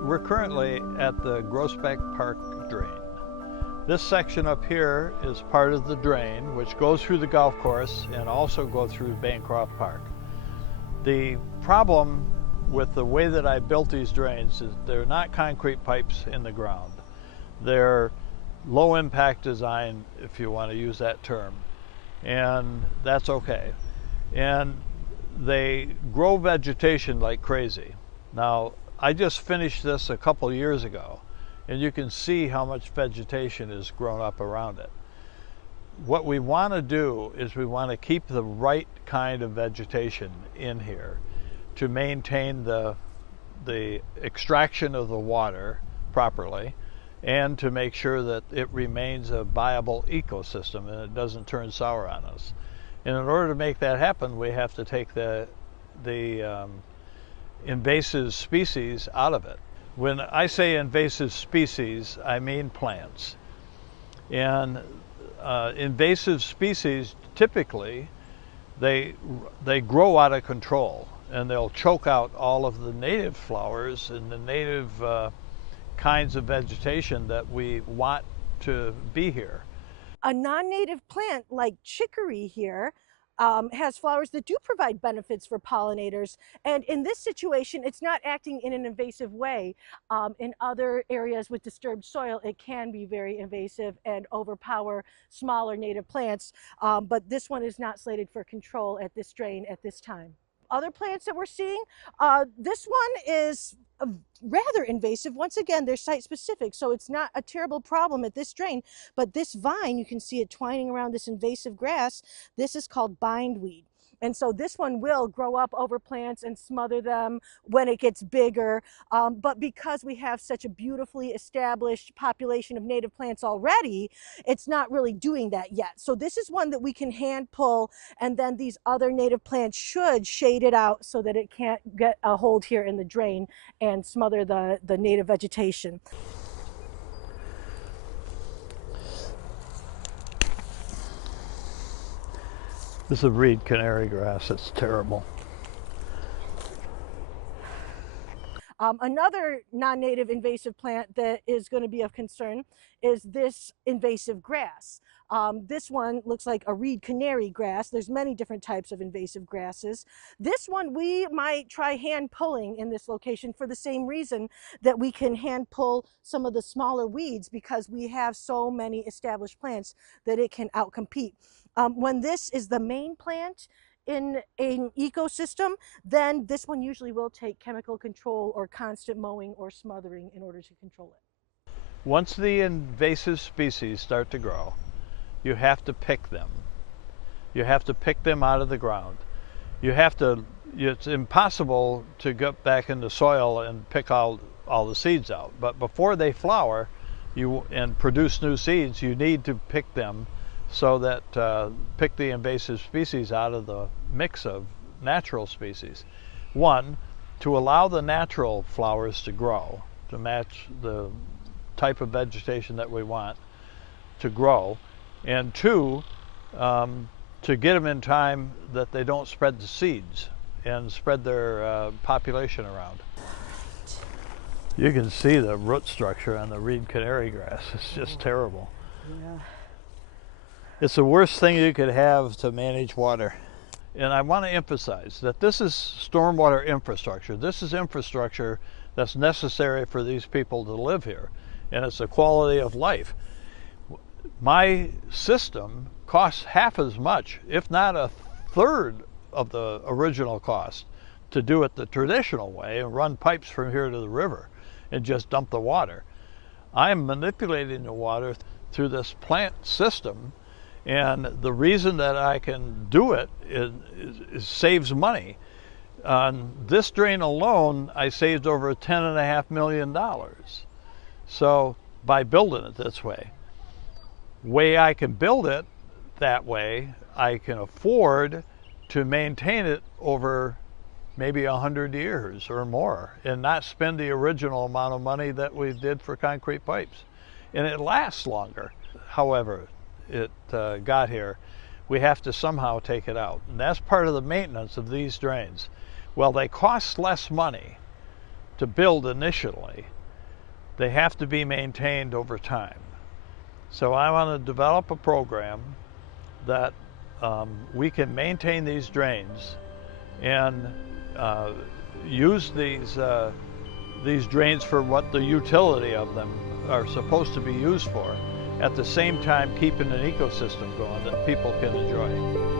We're currently at the Groesbeck Park drain. This section up here is part of the drain, which goes through the golf course and also goes through Bancroft Park. The problem with the way that I built these drains is they're not concrete pipes in the ground. They're low impact design, if you want to use that term, and that's okay. And they grow vegetation like crazy. Now, I just finished this a couple years ago, and you can see how much vegetation has grown up around it. What we want to do is we want to keep the right kind of vegetation in here to maintain the extraction of the water properly, and to make sure that it remains a viable ecosystem and it doesn't turn sour on us. And in order to make that happen, we have to take the invasive species out of it. When I say invasive species, I mean plants. And invasive species, typically, they grow out of control, and they'll choke out all of the native flowers and the native kinds of vegetation that we want to be here. A non-native plant like chicory here has flowers that do provide benefits for pollinators. And in this situation, it's not acting in an invasive way. In other areas with disturbed soil, it can be very invasive and overpower smaller native plants. But this one is not slated for control at this drain at this time. Other plants that we're seeing, this one is rather invasive. Once again, they're site specific, so it's not a terrible problem at this drain. But this vine, you can see it twining around this invasive grass. This is called bindweed. And so this one will grow up over plants and smother them when it gets bigger. But because we have such a beautifully established population of native plants already, it's not really doing that yet. So this is one that we can hand pull, and then these other native plants should shade it out so that it can't get a hold here in the drain and smother the native vegetation. This is reed canary grass. It's terrible. Another non-native invasive plant that is going to be of concern is this invasive grass. This one looks like a reed canary grass. There's many different types of invasive grasses. This one we might try hand pulling in this location for the same reason that we can hand pull some of the smaller weeds, because we have so many established plants that it can outcompete. When this is the main plant in an ecosystem, then this one usually will take chemical control or constant mowing or smothering in order to control it. Once the invasive species start to grow, you have to pick them. You have to pick them out of the ground. It's impossible to get back in the soil and pick all the seeds out. But before they flower and produce new seeds, you need to pick them, so that pick the invasive species out of the mix of natural species. One, to allow the natural flowers to grow, to match the type of vegetation that we want to grow, and two, to get them in time that they don't spread the seeds and spread their population around. You can see the root structure on the reed canary grass. It's just terrible. Yeah. It's the worst thing you could have to manage water. And I want to emphasize that this is stormwater infrastructure. This is infrastructure that's necessary for these people to live here, and it's a quality of life. My system costs half as much, if not a third of the original cost, to do it the traditional way and run pipes from here to the river and just dump the water. I'm manipulating the water through this plant system. And the reason that I can do it is saves money. On this drain alone, I saved over $10.5 million. So by building it this way I can build it that way, I can afford to maintain it over maybe 100 years or more and not spend the original amount of money that we did for concrete pipes. And it lasts longer. However, it got here, we have to somehow take it out. And that's part of the maintenance of these drains. Well, they cost less money to build initially. They have to be maintained over time. So I want to develop a program that we can maintain these drains and use these drains for what the utility of them are supposed to be used for, at the same time keeping an ecosystem going that people can enjoy.